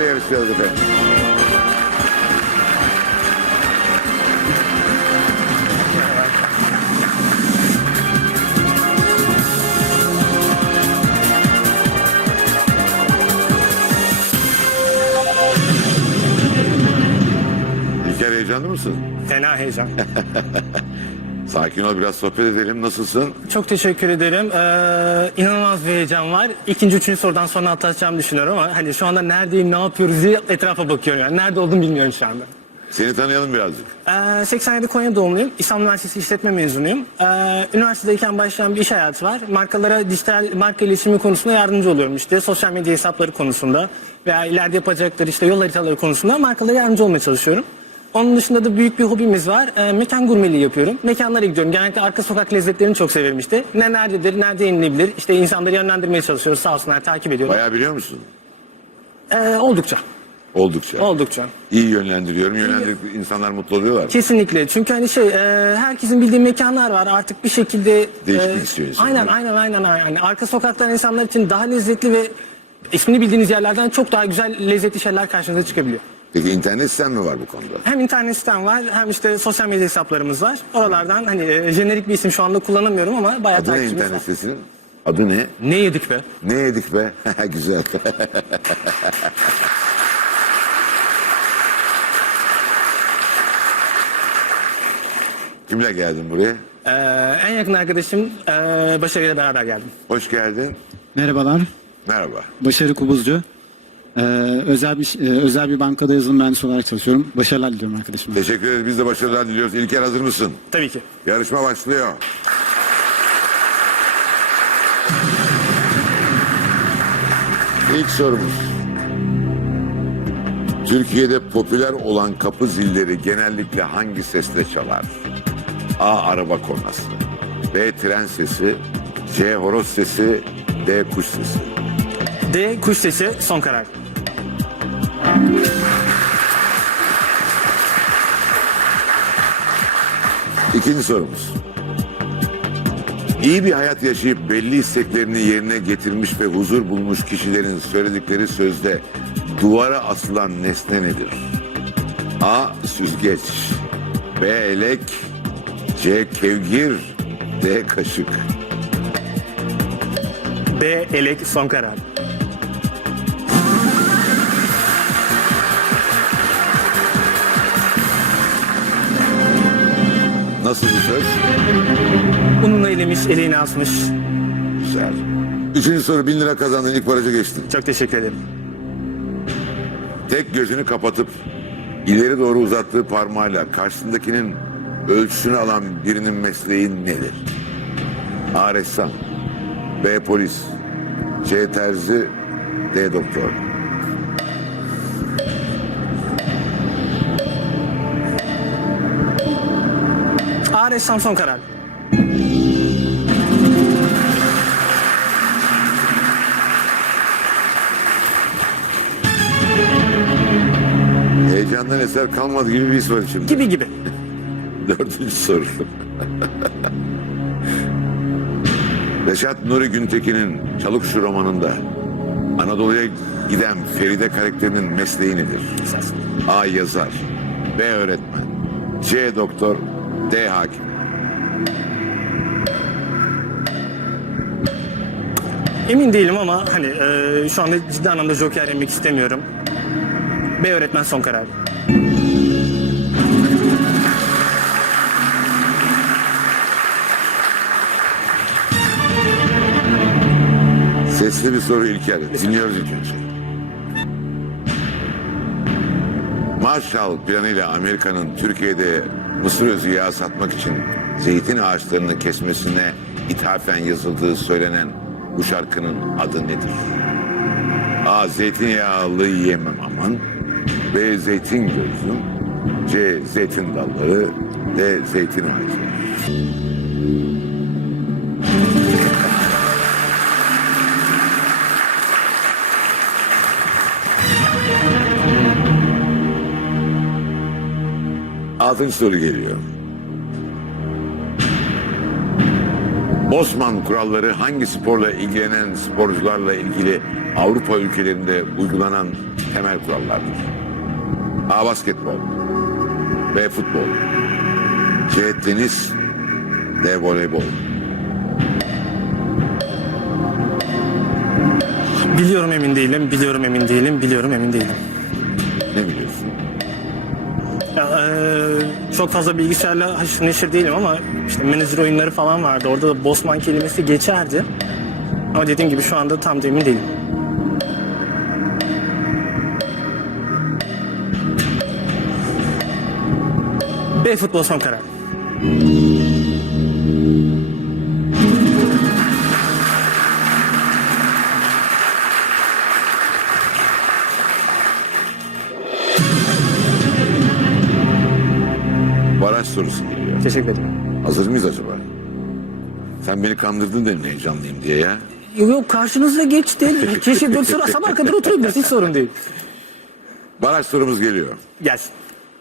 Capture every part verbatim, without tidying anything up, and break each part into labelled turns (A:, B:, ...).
A: yarışacağız efendim. İlker, heyecanlı mısın?
B: Fena heyecan.
A: Sakin ol, biraz sohbet edelim. Nasılsın?
B: Çok teşekkür ederim. Ee, inanılmaz bir heyecan var. İkinci, üçüncü sorudan sonra atlatacağımı düşünüyorum ama hani şu anda neredeyim, ne yapıyoruz diye etrafa bakıyorum. Yani nerede olduğumu bilmiyorum şu anda.
A: Seni tanıyalım birazcık.
B: Ee, seksen yedi Konya doğumluyum. İstanbul Üniversitesi İşletme mezunuyum. Ee, üniversitedeyken başlayan bir iş hayatı var. Markalara dijital marka iletişimi konusunda yardımcı oluyorum işte. Sosyal medya hesapları konusunda veya ileride yapacakları işte yol haritaları konusunda markalara yardımcı olmaya çalışıyorum. Onun dışında da büyük bir hobimiz var. E, mekan gurmeliği yapıyorum. Mekanlara gidiyorum. Genellikle arka sokak lezzetlerini çok severim işte. Ne nerededir, nerede yenilebilir? İşte insanları yönlendirmeye çalışıyoruz. Sağ olsunlar, takip ediyorum.
A: Bayağı biliyor musun?
B: E, oldukça.
A: Oldukça.
B: Oldukça.
A: İyi yönlendiriyorum. Yönlendirip insanlar mutlu oluyorlar.
B: Kesinlikle. Çünkü hani şey, e, herkesin bildiği mekanlar var. Artık bir şekilde...
A: Değişiklik istiyorsun.
B: Aynen, aynen, aynen, aynen. Yani arka sokaklar insanlar için daha lezzetli ve ismini bildiğiniz yerlerden çok daha güzel, lezzetli şeyler karşınıza çıkabiliyor.
A: Peki internet siten mi var bu konuda?
B: Hem internet sitem var hem işte sosyal medya hesaplarımız var. Oralardan hani e, jenerik bir isim şu anda kullanamıyorum ama bayağı
A: Adı ne
B: takipçimiz
A: internet
B: var.
A: sitesinin? Adı ne?
B: Ne yedik be?
A: Ne yedik be? Güzel. Kimle geldin buraya?
B: Ee, en yakın arkadaşım e, Başarı ile beraber geldim.
A: Hoş geldin.
C: Merhabalar,
A: Merhaba.
C: Başarı Kubuzcu. Ee, özel bir e, özel bir bankada yazılım mühendisi olarak çalışıyorum. Başarılar diliyorum arkadaşım.
A: Teşekkür ederiz. Biz de başarılar diliyoruz. İlker, hazır mısın?
B: Tabii ki.
A: Yarışma başlıyor. İlk sorumuz. Türkiye'de popüler olan kapı zilleri genellikle hangi sesle çalar? A. Araba kornası. B. Tren sesi. C. Horoz sesi. D. Kuş sesi.
B: D. Kuş sesi son karar.
A: İkinci sorumuz. İyi bir hayat yaşayıp belli isteklerini yerine getirmiş ve huzur bulmuş kişilerin söyledikleri sözde duvara asılan nesne nedir? A. Süzgeç. B. Elek. C. Kevgir. D. Kaşık.
B: B. Elek son karar.
A: Nasıl bir söz?
B: Ununu elemiş, eleğini asmış.
A: Güzel. Üçüncü soru, bin lira kazandın, ilk baraja geçtin.
B: Çok teşekkür ederim.
A: Tek gözünü kapatıp ileri doğru uzattığı parmağıyla karşısındakinin ölçüsünü alan birinin mesleği nedir? A. Ressam. B. Polis. C. Terzi. D. Doktor.
B: A. Ressam son karar.
A: Heyecandan eser kalmadı gibi bir his var içimde.
B: Gibi gibi.
A: Dördüncü soru. Reşat Nuri Güntekin'in Çalıkuşu romanında Anadolu'ya giden Feride karakterinin mesleği nedir? A. Yazar. B. Öğretmen. C. Doktor. D. Hakim.
B: Emin değilim ama hani e, şu anda ciddi anlamda joker yemek istemiyorum. B. Öğretmen son karar.
A: Sesli bir soru İlker. Dinliyoruz ilk önce. Marshall planıyla Amerika'nın Türkiye'de mısır özü yağı satmak için zeytin ağaçlarını kesmesine ithafen yazıldığı söylenen bu şarkının adı nedir? A. Zeytinyağlı yiyemem aman. B. Zeytin gözüm. C. Zeytin dalları. D. Zeytin ağacı. Altıncı soru geliyor. Bosman kuralları hangi sporla ilgilenen sporcularla ilgili Avrupa ülkelerinde uygulanan temel kurallardır. A. Basketbol. B. Futbol. C. Tenis. D. Voleybol.
B: Biliyorum emin değilim, biliyorum emin değilim, biliyorum emin değilim.
A: Ne biliyorsun?
B: Ya, eee, çok fazla bilgisayarla haşır neşir değilim ama işte menajer oyunları falan vardı. Orada da Bosman kelimesi geçerdi. Ama dediğim gibi şu anda tam da emin değilim. B. Futbol son karar.
A: Baraj sorusu geliyor.
B: Teşekkür ederim.
A: Hazır mıyız acaba? Sen beni kandırdın demin heyecanlıyım diye ya.
B: Yok yok karşınıza geçti. Keşke dört soru sabah kadar oturabiliriz. Hiç sorun değil.
A: Baraj sorumuz geliyor.
B: Gelsin.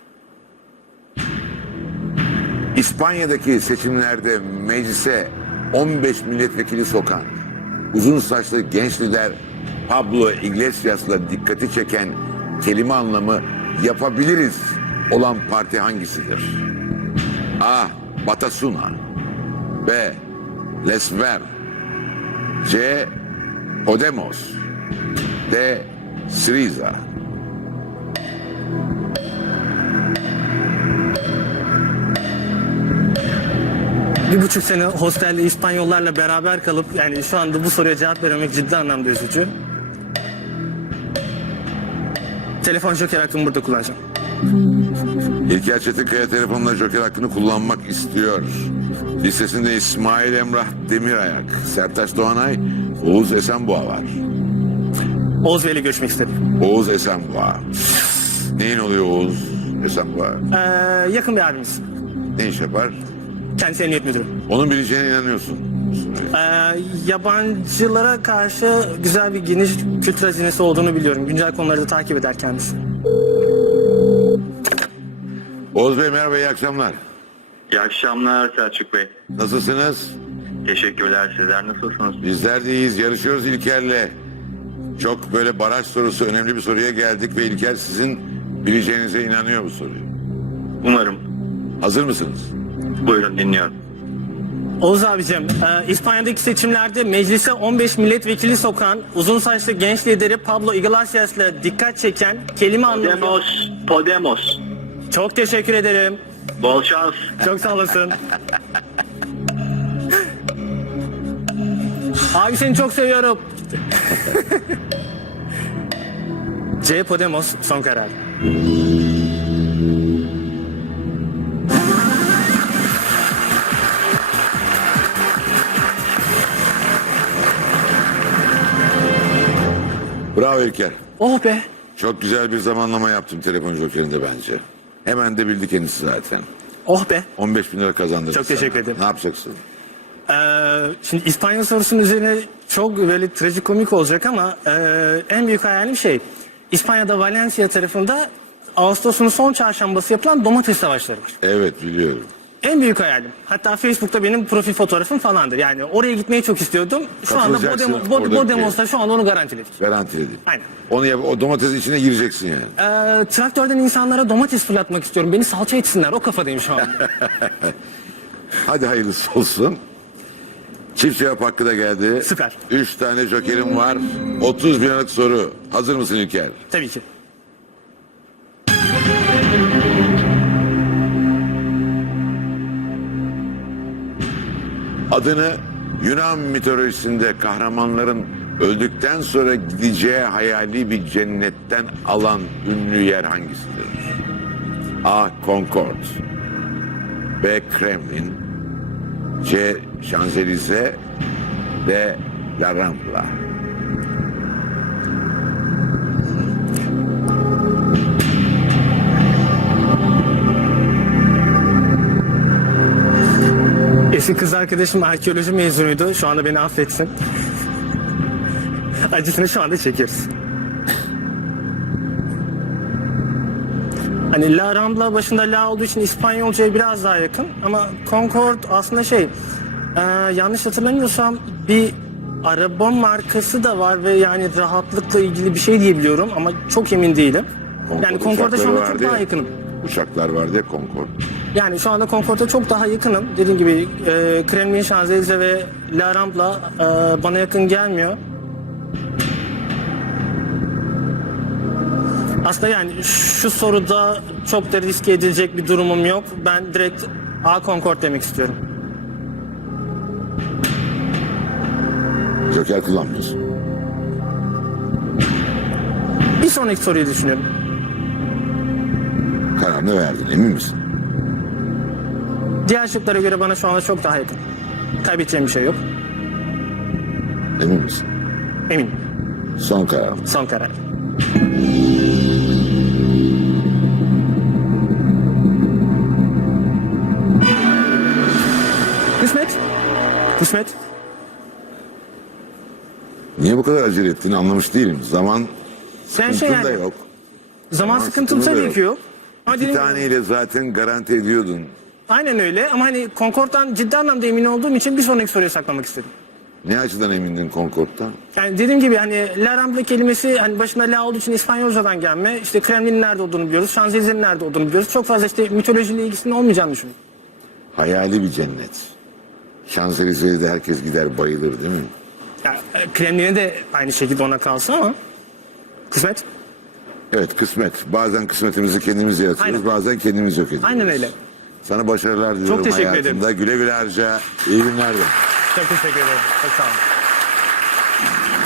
A: İspanya'daki seçimlerde meclise on beş milletvekili sokan uzun saçlı genç lider Pablo Iglesias'la dikkati çeken kelime anlamı yapabiliriz olan parti hangisidir? A. Batasuna. B. Les Verts. C. Podemos. D. Syriza.
B: Bir buçuk sene hostelde İspanyollarla beraber kalıp yani şu anda bu soruya cevap vermemek ciddi anlamda üzücü. Telefon joker hakkımı burada kullanacağım.
A: İlker Çetinkaya telefonla joker hakkını kullanmak istiyor. Listesinde İsmail Emrah Demirayak, Sertaç Doğanay, Oğuz Esenboğa var.
B: Oğuz Bey'le görüşmek istedim.
A: Oğuz Esenboğa. Neyin oluyor Oğuz Esenboğa?
B: Ee, yakın bir abimiz.
A: Ne iş yapar?
B: Kendisi emniyet müdürü.
A: Onun bileceğine inanıyorsun.
B: Ee, yabancılara karşı güzel bir geniş kültür hazinesi olduğunu biliyorum. Güncel konuları da takip eder kendisi.
A: Oğuz Bey merhaba, iyi akşamlar.
D: İyi akşamlar Selçuk Bey.
A: Nasılsınız?
D: Teşekkürler, sizler nasılsınız?
A: Bizler de iyiyiz. Yarışıyoruz İlker'le. Çok böyle baraj sorusu, önemli bir soruya geldik ve İlker sizin bileceğinize inanıyor bu soruyu.
D: Umarım.
A: Hazır mısınız?
D: Buyurun dinliyorum.
B: Oğuz abicim, e, İspanya'daki seçimlerde meclise on beş milletvekili sokan uzun saçlı genç lideri Pablo Iglesias'la dikkat çeken kelime anlamı...
D: Podemos, Podemos.
B: Çok teşekkür ederim.
D: Bol şans.
B: Çok sağ olasın. Abi seni çok seviyorum. C. Podemos son karar.
A: Bravo İlker.
B: Oh be.
A: Çok güzel bir zamanlama yaptım telefon jokerinde bence. Hemen de bildi kendisi zaten.
B: Oh be.
A: on beş bin lira kazandırdı.
B: Çok
A: sana.
B: teşekkür ederim.
A: Ne yapacaksın?
B: Ee, şimdi İspanya sorusunun üzerine çok böyle trajikomik olacak ama e, en büyük hayalim şey İspanya'da Valencia tarafında Ağustos'un son çarşambası yapılan domates savaşları var.
A: Evet biliyorum.
B: En büyük hayalim. Hatta Facebook'ta benim profil fotoğrafım falandır. Yani oraya gitmeyi çok istiyordum. Şu anda
A: Katılacaksın
B: Bodemos, Bod-
A: oradaki-
B: Bodemos'ta şu anda onu garantiledik.
A: Garanti edeyim.
B: Aynen.
A: Onu yap, o domatesin içine gireceksin yani.
B: Ee, traktörden insanlara domates fırlatmak istiyorum. Beni salça etsinler. O kafadayım şu anda.
A: Hadi hayırlısı olsun. Çift cevap hakkı da geldi.
B: Süper.
A: Üç tane jokerim var. otuz bin liralık soru. Hazır mısın İlker?
B: Tabii ki.
A: Adını Yunan mitolojisinde kahramanların öldükten sonra gideceği hayali bir cennetten alan ünlü yer hangisidir? A. Concord. B. Kremlin. C. Şanzelize. D. La Rambla.
B: Eski kız arkadaşım arkeoloji mezunuydu. Şu anda beni affetsin. Acısını şu anda çekiyoruz. Hani La Rambla başında La olduğu için İspanyolcaya biraz daha yakın. Ama Concord aslında şey, e, yanlış hatırlamıyorsam bir Araba markası da var ve yani rahatlıkla ilgili bir şey diyebiliyorum ama çok emin değilim. Yani Concorde'a şu anda çok daha yakınım.
A: Uçaklar vardı ya Concorde.
B: Yani şu anda Concorde'a çok daha yakınım. Dediğim gibi e, Kremlin, Şanzelize ve La Rambla e, bana yakın gelmiyor. Aslında yani şu soruda çok da riske edilecek bir durumum yok. Ben direkt A Concorde demek istiyorum.
A: Joker kullanmıyorsun.
B: Bir sonraki soruyu düşünüyorum.
A: Kararını verdin, emin misin?
B: Diğer şıklara göre bana şu anda çok daha yakın. Kaybedeceğim bir şey yok.
A: Emin misin?
B: Eminim.
A: Son karar.
B: Son karar. Kısmet. Kısmet.
A: Niye bu kadar acele ettiğini anlamış değilim. Zaman
B: Sen
A: sıkıntın
B: şey
A: da
B: yani.
A: yok.
B: Zaman
A: Zaman
B: sıkıntım
A: sıkıntı da
B: tabii ki yok. Ama
A: İki
B: dediğim gibi-
A: taneyle zaten garanti ediyordun.
B: aynen öyle ama hani Concorde'dan ciddi anlamda emin olduğum için bir sonraki soruya saklamak istedim.
A: Ne açıdan emindin Concorde'dan?
B: Yani dediğim gibi hani La Rambla kelimesi hani başında La olduğu için İspanyolcadan gelme. İşte Kremlin'in nerede olduğunu biliyoruz. Şanzelize'nin nerede olduğunu biliyoruz. Çok fazla işte mitolojiyle ilgisinin olmayacağını düşünüyorum.
A: Hayali bir cennet. Şanzelize'de de herkes gider bayılır değil mi?
B: Yani e, Kremlin'e de aynı şekilde ona kalsa ama kısmet.
A: Evet, kısmet. Bazen kısmetimizi kendimiz yaratıyoruz,
B: Aynen.
A: bazen kendimiz yok ediyoruz.
B: Aynen öyle.
A: Sana başarılar diliyorum
B: teşekkür
A: hayatında. Güle güle harca. İyi günler de.
B: Çok teşekkür ederim. Çok sağ olun.